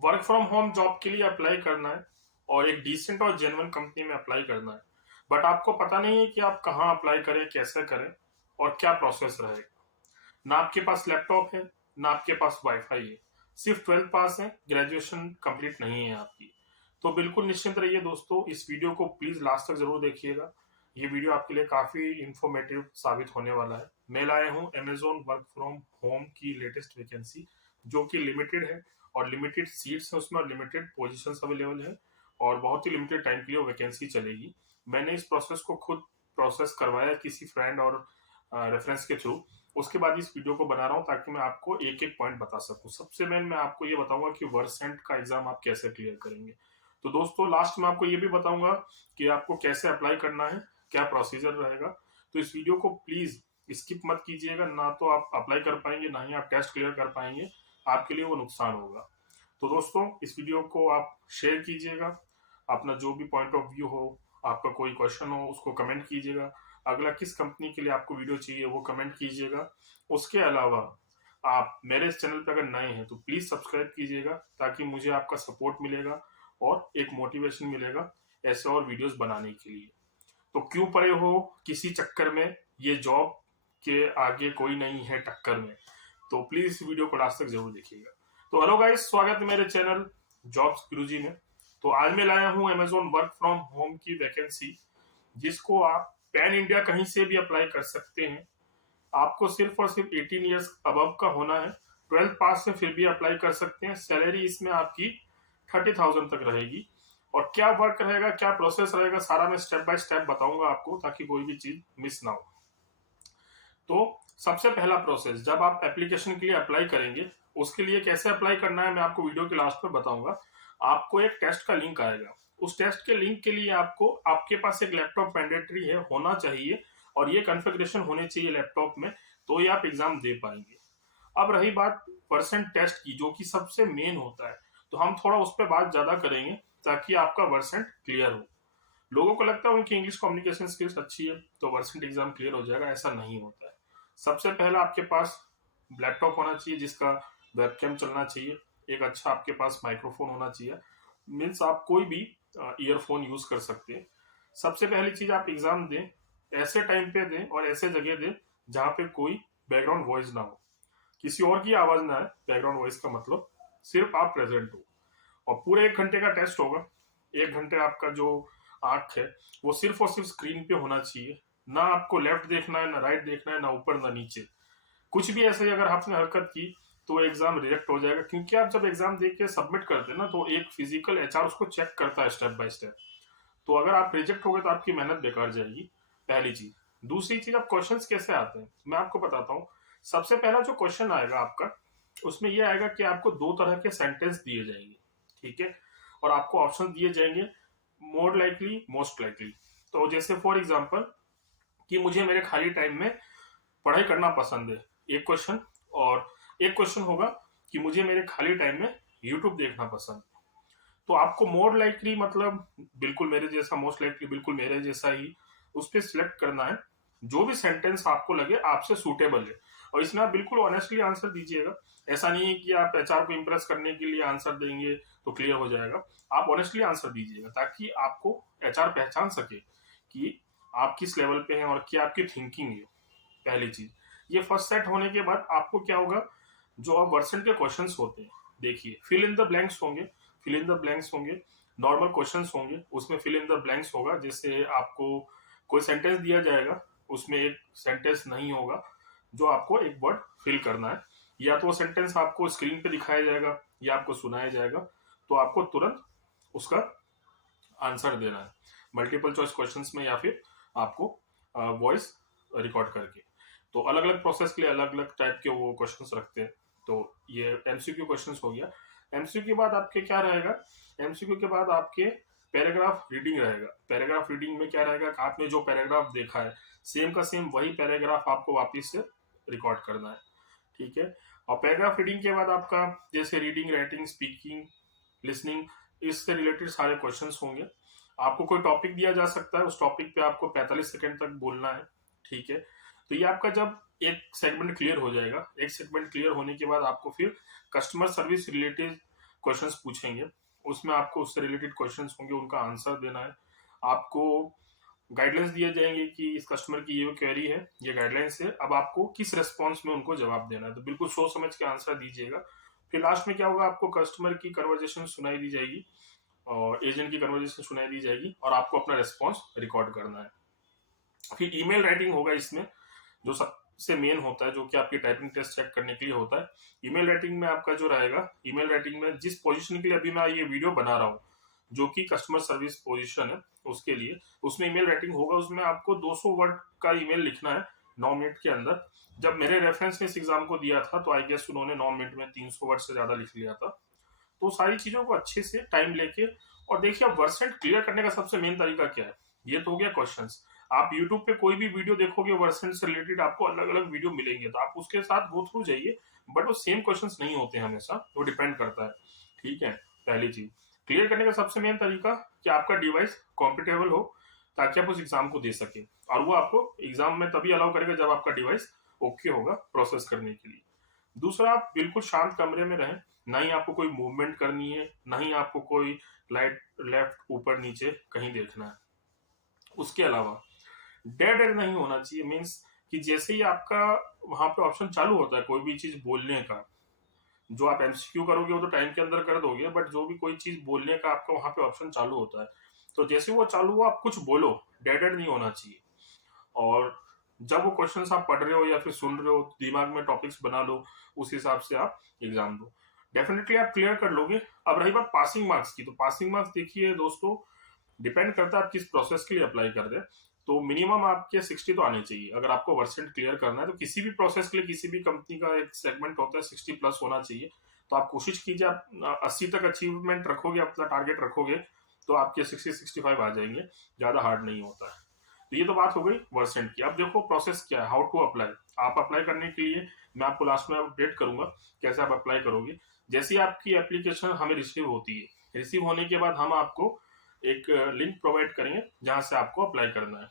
Work from home job के लिए apply करना है और एक डिसेंट और जेन्युइन कंपनी में अप्लाई करना है, बट आपको पता नहीं है कि आप कहाँ अप्लाई करें, कैसे करें और क्या प्रोसेस रहेगा। ना आपके पास लैपटॉप है, ना आपके पास वाईफाई है, सिर्फ 12th पास है, ग्रेजुएशन कंप्लीट नहीं है आपकी। तो बिल्कुल निश्चिंत रहिए दोस्तों, इस वीडियो को प्लीज लास्ट तक जरूर देखिएगा। ये वीडियो आपके लिए काफी इंफॉर्मेटिव साबित होने वाला है। मैं लाया हूँ अमेजोन वर्क फ्रॉम होम की लेटेस्ट वैकेंसी, जो कि लिमिटेड है और लिमिटेड सीट्स है उसमें और लिमिटेड पोजीशंस अवेलेबल है और बहुत ही लिमिटेड टाइम के लिए वैकेंसी चलेगी। मैंने इस प्रोसेस को खुद प्रोसेस करवाया किसी फ्रेंड और रेफरेंस के थ्रू। उसके बाद इस वीडियो को बना रहा हूँ ताकि मैं आपको एक एक पॉइंट बता सकूं। सबसे मेन मैं आपको ये बताऊंगा कि वर्सेंट का एग्जाम आप कैसे क्लियर करेंगे। तो दोस्तों लास्ट में आपको ये भी बताऊंगा कि आपको कैसे अप्लाई करना है, क्या प्रोसीजर रहेगा। तो इस वीडियो को प्लीज स्किप मत कीजिएगा, ना तो आप अप्लाई कर पाएंगे ना ही आप टेस्ट क्लियर कर पाएंगे, आपके लिए वो नुकसान होगा। तो दोस्तों इस वीडियो को आप शेयर कीजिएगा, अपना जो भी पॉइंट ऑफ व्यू हो, आपका कोई क्वेश्चन हो उसको कमेंट कीजिएगा, अगला किस कंपनी के लिए आपको वीडियो चाहिए वो कमेंट कीजिएगा। उसके अलावा आप मेरे इस चैनल पर अगर नए हैं तो प्लीज सब्सक्राइब कीजिएगा ताकि मुझे आपका सपोर्ट मिलेगा और एक मोटिवेशन मिलेगा ऐसे और वीडियोस बनाने के लिए। तो क्यों पड़े हो किसी चक्कर में, ये जॉब के आगे कोई नहीं है टक्कर में। तो प्लीज इस वीडियो को लास्ट तक जरूर देखिएगा। तो हेलो गाइस, स्वागत है मेरे चैनल जॉब्स गुरुजी में। तो आज मैं लाया हूँ अमेजोन वर्क फ्रॉम होम की वैकेंसी, जिसको आप पैन इंडिया कहीं से भी अप्लाई कर सकते हैं। आपको सिर्फ और सिर्फ 18 ईयर्स अबव का होना है, 12th पास से फिर भी अप्लाई कर सकते हैं। सैलरी इसमें आपकी 30,000 तक रहेगी। और क्या वर्क रहेगा, क्या प्रोसेस रहेगा, सारा मैं स्टेप बाय स्टेप बताऊंगा आपको ताकि कोई भी चीज मिस ना हो। तो सबसे पहला प्रोसेस, जब आप एप्लीकेशन के लिए अप्लाई करेंगे उसके लिए कैसे अप्लाई करना है मैं आपको वीडियो के लास्ट में बताऊंगा। आपको एक टेस्ट का लिंक आएगा, उस टेस्ट के लिंक के लिए आपको आपके पास एक लैपटॉप मैंडेटरी है, होना चाहिए और ये कॉन्फ़िगरेशन होने चाहिए लैपटॉप में, तो ही आप एग्जाम दे पाएंगे। अब रही बात परसेंट टेस्ट की, जो कि सबसे मेन होता है, तो हम थोड़ा उस पर बात ज्यादा करेंगे ताकि आपका वर्सेंट क्लियर हो। लोगों को लगता है उनकी इंग्लिश कम्युनिकेशन स्किल्स अच्छी है तो वर्सेंट एग्जाम क्लियर हो जाएगा, ऐसा नहीं होता है। सबसे पहला आपके पास लैपटॉप होना चाहिए जिसका वेबकैम चलना चाहिए, एक अच्छा आपके पास माइक्रोफोन होना चाहिए, मीन्स आप कोई भी ईयरफोन यूज कर सकते हैं। सबसे पहली चीज, आप एग्जाम दें ऐसे टाइम पे दें और ऐसे जगह दें जहां पे कोई बैकग्राउंड वॉइस ना हो, किसी और की आवाज ना आए। बैकग्राउंड वॉइस का मतलब सिर्फ आप प्रेजेंट हो। और पूरे 1 घंटे का टेस्ट होगा। 1 घंटे आपका जो आंख है वो सिर्फ और सिर्फ स्क्रीन पे होना चाहिए, ना आपको लेफ्ट देखना है, ना राइट देखना है, ना ऊपर ना नीचे। कुछ भी ऐसे अगर आपने हरकत की तो एग्जाम रिजेक्ट हो जाएगा, क्योंकि आप जब एग्जाम दे के सबमिट करते हैं ना तो एक फिजिकल एचआर उसको चेक करता है स्टेप बाय स्टेप। तो अगर आप रिजेक्ट हो गए तो आपकी मेहनत बेकार जाएगी, पहली चीज। दूसरी चीज, अब क्वेश्चंस कैसे आते हैं मैं आपको बताता हूँ। सबसे पहला जो क्वेश्चन आएगा आपका, उसमें यह आएगा कि आपको 2 तरह के सेंटेंस दिए जाएंगे, ठीक है, और आपको ऑप्शन दिए जाएंगे, मोर लाइकली, मोस्ट लाइकली। तो जैसे फॉर एग्जाम्पल कि मुझे मेरे खाली टाइम में पढ़ाई करना पसंद है, एक क्वेश्चन। और एक क्वेश्चन होगा कि मुझे मेरे खाली टाइम में यूट्यूब देखना पसंद है। तो आपको मोर लाइकली मतलब बिल्कुल मेरे जैसा, मोस्ट लाइकली बिल्कुल मेरे जैसा ही, उस पर सिलेक्ट करना है जो भी सेंटेंस आपको लगे आपसे सूटेबल है। और इसमें आप बिल्कुल ऑनेस्टली आंसर दीजिएगा। ऐसा नहीं है कि आप एचआर को इंप्रेस करने के लिए आंसर देंगे तो क्लियर हो जाएगा। आप ऑनेस्टली आंसर दीजिएगा ताकि आपको एचआर पहचान सके कि आप किस लेवल पे हैं और क्या आपकी थिंकिंग है, पहली चीज। ये फर्स्ट सेट होने के बाद आपको क्या होगा, जो अब वर्सेंट के क्वेश्चंस होते हैं, देखिए फिल इन द ब्लैंक्स होंगे। फिल इन द ब्लैंक्स होंगे, नॉर्मल क्वेश्चंस होंगे, उसमें फिल इन द ब्लैंक्स होगा। जैसे आपको कोई सेंटेंस दिया जाएगा, उसमें एक सेंटेंस नहीं होगा जो आपको एक वर्ड फिल करना है, या तो वो सेंटेंस आपको स्क्रीन पे दिखाया जाएगा या आपको सुनाया जाएगा, तो आपको तुरंत उसका आंसर देना है मल्टीपल चॉइस क्वेश्चंस में या फिर आपको वॉइस रिकॉर्ड करके। तो अलग अलग प्रोसेस के लिए अलग अलग टाइप के वो क्वेश्चंस रखते हैं। तो ये एमसीक्यू क्वेश्चंस हो गया। एमसीक्यू के बाद आपके क्या रहेगा, एमसीक्यू के बाद आपके पैराग्राफ रीडिंग रहेगा। पैराग्राफ रीडिंग में क्या रहेगा, आपने जो पैराग्राफ देखा है सेम का सेम वही पैराग्राफ आपको वापस से रिकॉर्ड करना है, ठीक है। और पैराग्राफ रीडिंग के बाद आपका जैसे रीडिंग, राइटिंग, स्पीकिंग, लिसनिंग, इससे रिलेटेड सारे क्वेश्चंस होंगे। आपको कोई टॉपिक दिया जा सकता है, उस टॉपिक पे आपको 45 सेकंड तक बोलना है, ठीक है। तो ये आपका जब एक सेगमेंट क्लियर हो जाएगा, एक सेगमेंट क्लियर होने के बाद आपको फिर कस्टमर सर्विस रिलेटेड क्वेश्चंस पूछेंगे, उसमें आपको उससे रिलेटेड क्वेश्चंस होंगे, उनका आंसर देना है। आपको गाइडलाइंस दिए जाएंगे कि इस कस्टमर की ये क्वेरी है, ये गाइडलाइंस है, अब आपको किस रेस्पॉन्स में उनको जवाब देना है। तो बिल्कुल सोच समझ के आंसर दीजिएगा। फिर लास्ट में क्या होगा, आपको कस्टमर की कन्वर्जेशन सुनाई दी जाएगी और एजेंट की कन्वर्जेशन सुनाई दी जाएगी और आपको अपना रेस्पॉन्स रिकॉर्ड करना है। फिर ईमेल राइटिंग होगा इसमें, जो सबसे मेन होता है, जो कि आपकी टाइपिंग टेस्ट चेक करने के लिए होता है। ईमेल राइटिंग में आपका जो रहेगा, ईमेल राइटिंग में जिस पोजीशन के लिए अभी मैं ये वीडियो बना रहा हूँ, जो कि कस्टमर सर्विस पोजीशन है, उसके लिए उसमें ईमेल राइटिंग होगा। उसमें आपको 200 वर्ड का ईमेल लिखना है 9 मिनट के अंदर। जब मेरे रेफरेंस ने इस एग्जाम को दिया था तो आई गेस उन्होंने 9 मिनट में 300 वर्ड से ज्यादा लिख लिया था। तो सारी चीजों को अच्छे से टाइम लेके, और देखिए अब वर्सेंट क्लियर करने का सबसे मेन तरीका क्या है, ये तो हो गया क्वेश्चंस। आप YouTube पे कोई भी वीडियो देखोगे वर्सेंट से रिलेटेड, आपको अलग अलग वीडियो मिलेंगे, तो आप उसके साथ गो थ्रू जाइए, बट वो सेम क्वेश्चंस नहीं होते हमेशा, वो डिपेंड करता है। ठीक है, पहली चीज क्लियर करने का सबसे मेन तरीका कि आपका डिवाइस कॉम्पिटेबल हो, ताकि आप उस एग्जाम को दे सके, और वो आपको एग्जाम में तभी अलाउ करेगा जब आपका डिवाइस ओके होगा प्रोसेस करने के लिए। दूसरा, आप बिल्कुल शांत कमरे में रहें, ना ही आपको कोई मूवमेंट करनी है, ना ही आपको कोई लाइट लेफ्ट ऊपर नीचे कहीं देखना है। उसके अलावा डेड एंड नहीं होना चाहिए, मीन्स कि जैसे ही आपका वहां पे ऑप्शन चालू होता है कोई भी चीज बोलने का, जो आप एमसीक्यू करोगे वो तो टाइम के अंदर कर दोगे, बट जो भी कोई चीज बोलने का आपका वहां पे ऑप्शन चालू होता है, तो जैसे वो चालू हुआ आप कुछ बोलो, डेड एंड नहीं होना चाहिए। और जब वो क्वेश्चंस आप पढ़ रहे हो या फिर सुन रहे हो, दिमाग में टॉपिक्स बना लो, उस हिसाब से आप एग्जाम दो, डेफिनेटली आप क्लियर कर लोगे। अब रही बात पासिंग मार्क्स की, तो पासिंग मार्क्स देखिए दोस्तों, डिपेंड करता है आप किस प्रोसेस के लिए अप्लाई कर रहे हैं। तो मिनिमम आपके 60 तो आने चाहिए अगर आपको वर्सेंट क्लियर करना है। तो किसी भी प्रोसेस के लिए, किसी भी कंपनी का एक सेगमेंट होता है 60 प्लस होना चाहिए। तो आप कोशिश कीजिए, आप 80 तक अचीवमेंट रखोगे, अपना टारगेट रखोगे, तो आपके 60-65 आ जाएंगे, ज्यादा हार्ड नहीं होता है। तो ये तो बात हो गई वर्सेंट की। अब देखो प्रोसेस क्या है, हाउ टू अप्लाई। आप अप्लाई करने के लिए मैं आपको लास्ट में अपडेट करूंगा कैसे आप अप्लाई करोगे। जैसे आपकी एप्लीकेशन हमें रिसीव होती है, रिसीव होने के बाद हम आपको एक लिंक प्रोवाइड करेंगे जहां से आपको अप्लाई करना है,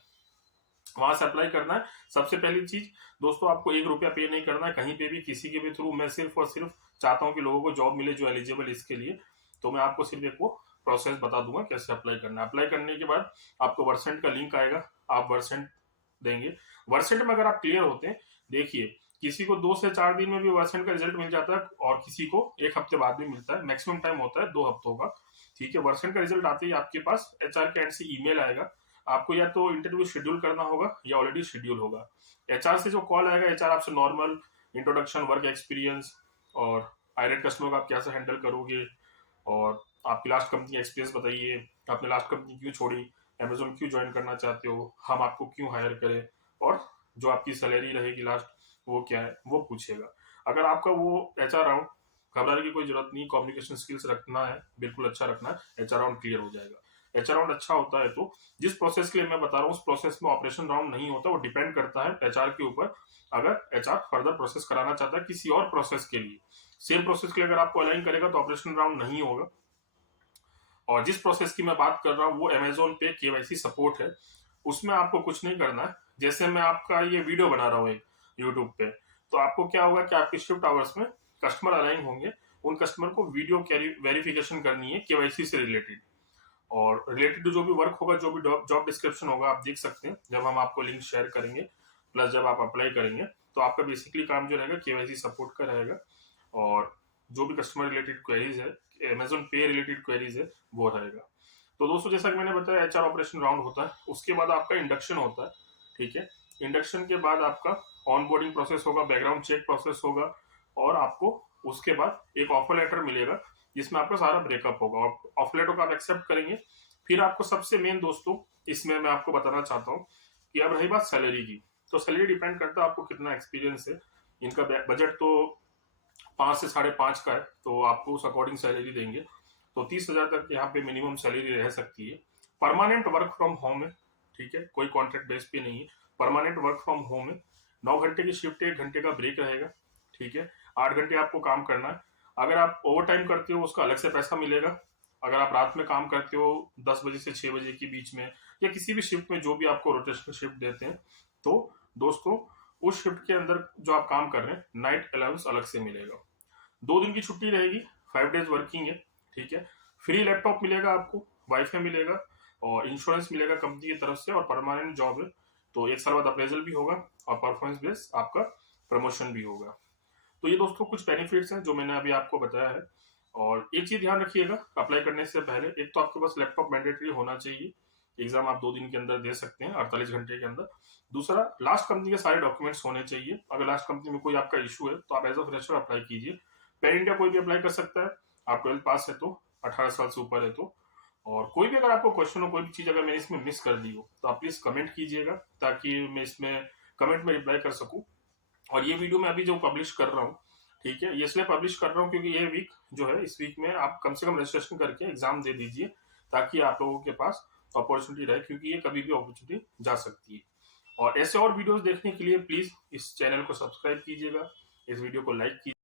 वहां से अप्लाई करना है। सबसे पहली चीज दोस्तों, आपको 1 रुपया पे नहीं करना है कहीं पे भी, किसी के भी थ्रू। मैं सिर्फ और सिर्फ चाहता हूँ कि लोगों को जॉब मिले जो एलिजिबल इसके लिए। तो मैं आपको सिर्फ एक वो प्रोसेस बता दूंगा कैसे अप्लाई करना है। अप्लाई करने के बाद आपको वर्सेंट का लिंक आएगा, आप वर्सेंट देंगे। वर्सेंट में अगर आप क्लियर होते हैं, देखिए किसी को 2 से 4 दिन में भी वर्सेंट का रिजल्ट मिल जाता है, और किसी को 1 हफ्ते बाद भी मिलता है। मैक्सिमम टाइम होता है 2 हफ्तों का। ठीक है, वर्सेंट का रिजल्ट आते ही आपके पास एचआर के एंड से ईमेल आएगा। आपको या तो इंटरव्यू शेड्यूल करना होगा या ऑलरेडी शेड्यूल होगा। एचआर से जो कॉल आएगा, एचआर आपसे नॉर्मल इंट्रोडक्शन, वर्क एक्सपीरियंस और आयरेट कस्टमर को आप कैसे हैंडल करोगे, और आपकी लास्ट कंपनी एक्सपीरियंस बताइए, आपने लास्ट कंपनी क्यों छोड़ी, अमेजोन क्यों ज्वाइन करना चाहते हो, हम आपको क्यों हायर करें, और जो आपकी सैलरी रहेगी लास्ट वो क्या है, वो पूछेगा। अगर आपका वो एचआर राउंड, घबराने की कोई जरूरत नहीं, कम्युनिकेशन स्किल्स रखना है, बिल्कुल अच्छा रखना है, एचआर राउंड क्लियर हो जाएगा। एचआर राउंड अच्छा होता है तो जिस प्रोसेस के लिए मैं बता रहा हूँ उस प्रोसेस में ऑपरेशन राउंड नहीं होता, वो डिपेंड करता है एचआर के ऊपर। अगर एचआर फर्दर प्रोसेस कराना चाहता है किसी और प्रोसेस के लिए, सेम प्रोसेस के लिए अगर आपको अलाइन करेगा तो ऑपरेशन राउंड नहीं होगा। और जिस प्रोसेस की मैं बात कर रहा हूँ वो अमेजोन पे केवाईसी सपोर्ट है, उसमें आपको कुछ नहीं करना है। जैसे मैं आपका ये वीडियो बना रहा हूँ यूट्यूब पे, तो आपको क्या होगा कि आपके शिफ्ट आवर्स में कस्टमर अलाइन होंगे, उन कस्टमर को वीडियो वेरिफिकेशन करनी है केवाईसी से रिलेटेड। और रिलेटेड जो भी वर्क होगा, जो भी जॉब डिस्क्रिप्शन होगा, आप देख सकते हैं जब हम आपको लिंक शेयर करेंगे, प्लस जब आप अप्लाई करेंगे, तो आपका बेसिकली काम जो रहेगा केवाईसी सपोर्ट का रहेगा। और जो भी कस्टमर रिलेटेड क्वेरीज है, अमेजोन पे रिलेटेड क्वेरीज है, वो रहेगा। तो दोस्तों जैसा कि मैंने बताया, एचआर ऑपरेशन राउंड होता है, उसके बाद आपका इंडक्शन होता है। ठीक है, इंडक्शन के बाद आपका ऑनबोर्डिंग प्रोसेस होगा, बैकग्राउंड चेक प्रोसेस होगा, और आपको उसके बाद एक ऑफर लेटर मिलेगा जिसमें आपका सारा ब्रेकअप होगा, और ऑफर लेटर को आप एक्सेप्ट करेंगे। फिर आपको सबसे मेन दोस्तों इसमें मैं आपको बताना चाहता हूँ कि अब रही बात सैलरी की, तो सैलरी डिपेंड करता है आपको कितना एक्सपीरियंस है। इनका बजट तो 5 से 5.5 का है, तो आपको उस अकॉर्डिंग सैलरी देंगे। तो 30,000 तक यहाँ पे मिनिमम सैलरी रह सकती है। परमानेंट वर्क फ्रॉम होम है, ठीक है, कोई कॉन्ट्रैक्ट बेस पे नहीं है, परमानेंट वर्क फ्रॉम होम है। 9 घंटे की शिफ्ट है, 1 घंटे का ब्रेक रहेगा। ठीक है, 8 घंटे आपको काम करना है। अगर आप ओवर टाइम करते हो उसका अलग से पैसा मिलेगा। अगर आप रात में काम करते हो 10 बजे से 6 बजे के बीच में, या किसी भी शिफ्ट में जो भी आपको रोटेशनल शिफ्ट देते हैं, तो दोस्तों उस शिफ्ट के अंदर जो आप काम कर रहे हैं नाइट अलाउंस अलग से मिलेगा। 2 दिन की छुट्टी रहेगी, 5 डेज वर्किंग है, ठीक है। फ्री लैपटॉप मिलेगा आपको, वाईफाई मिलेगा और इंश्योरेंस मिलेगा कंपनी की तरफ से, और परमानेंट जॉब है। तो 1 साल बाद अप्रेजल भी होगा और परफॉर्मेंस बेस आपका प्रमोशन भी होगा। तो ये दोस्तों कुछ बेनिफिट्स हैं जो मैंने अभी आपको बताया है। और एक चीज ध्यान रखिएगा अप्लाई करने से पहले, एक तो आपके पास लैपटॉप मैंडेटरी होना चाहिए, एग्जाम आप 2 दिन के अंदर दे सकते हैं, 48 घंटे के अंदर। दूसरा, लास्ट कंपनी के सारे डॉक्यूमेंट्स होने चाहिए। अगर लास्ट कंपनी में कोई आपका इशू है तो आप एज अ फ्रेशर अप्लाई कीजिए। पैन इंडिया कोई भी अप्लाई कर सकता है, आप 12 पास है तो, 18 साल से ऊपर है तो। और कोई भी अगर आपको क्वेश्चन हो, कोई भी चीज अगर मैंने इसमें मिस कर दी हो तो आप प्लीज कमेंट कीजिएगा, ताकि मैं इसमें कमेंट में रिप्लाई कर सकूं। और ये वीडियो मैं अभी जो पब्लिश कर रहा हूँ, ठीक है, ये इसलिए पब्लिश कर रहा हूँ क्योंकि ये वीक जो है, इस वीक में आप कम से कम रजिस्ट्रेशन करके एग्जाम दे दीजिए, ताकि आप लोगों के पास अपॉर्चुनिटी रहे, क्योंकि ये कभी भी अपॉर्चुनिटी जा सकती है। और ऐसे और वीडियोस देखने के लिए प्लीज इस चैनल को सब्सक्राइब कीजिएगा, इस वीडियो को लाइक कीजिए।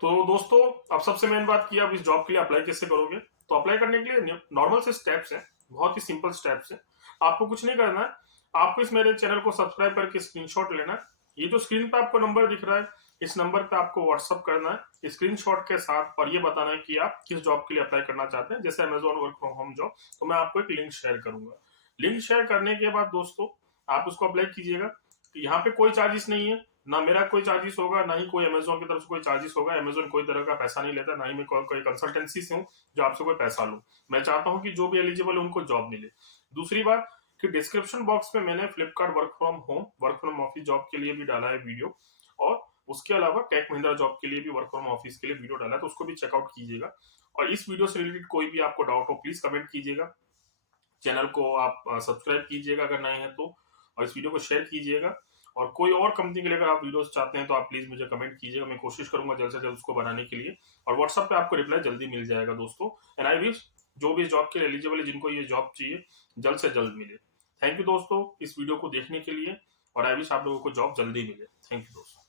तो दोस्तों, अब सबसे मेन बात की, आप इस जॉब के लिए अप्लाई कैसे करोगे। तो अप्लाई करने के लिए नॉर्मल से स्टेप्स हैं, बहुत ही सिंपल स्टेप्स हैं। आपको कुछ नहीं करना है, आपको इस मेरे चैनल को सब्सक्राइब करके स्क्रीनशॉट लेना है। ये जो स्क्रीन पे आपको नंबर दिख रहा है, इस नंबर पे आपको व्हाट्सअप करना है स्क्रीनशॉट के साथ, और ये बताना है कि आप किस जॉब के लिए अप्लाई करना चाहते हैं। जैसे Amazon work from home job, तो मैं आपको एक लिंक शेयर करूंगा। लिंक शेयर करने के बाद दोस्तों आप उसको अप्लाई कीजिएगा। यहाँ पे कोई चार्जेस नहीं है, ना मेरा कोई चार्जेस होगा, ना ही कोई अमेजोन की तरफ से कोई चार्जेस होगा। अमेजोन कोई तरह का पैसा नहीं लेता, ना ही मैं कोई कंसल्टेंसी से हूँ जो आपसे कोई पैसा लूं। मैं चाहता हूँ कि जो भी एलिजिबल है उनको जॉब मिले। दूसरी बात कि डिस्क्रिप्शन बॉक्स में मैंने Flipkart work from home, work from office job के लिए भी डाला है वीडियो, और उसके अलावा टेक महिंद्रा जॉब के लिए भी, वर्क फ्रॉम ऑफिस के लिए वीडियो डाला है, तो उसको भी चेकआउट कीजिएगा। और इस वीडियो से रिलेटेड कोई भी आपको डाउट हो प्लीज कमेंट कीजिएगा। चैनल को आप सब्सक्राइब कीजिएगा अगर नए हैं तो, और इस वीडियो को शेयर कीजिएगा। और कोई और कंपनी के लिए अगर आप वीडियोस चाहते हैं तो आप प्लीज मुझे कमेंट कीजिएगा, मैं कोशिश करूंगा जल्द से जल्द उसको बनाने के लिए। और व्हाट्सएप पे आपको रिप्लाई जल्दी मिल जाएगा दोस्तों। एंड आई विश जो भी जॉब के लिए एलिजिबल है, जिनको ये जॉब चाहिए, जल्द से जल्द मिले। थैंक यू दोस्तों इस वीडियो को देखने के लिए, और आई विश आप लोगों को जॉब जल्दी मिले। थैंक यू दोस्तों।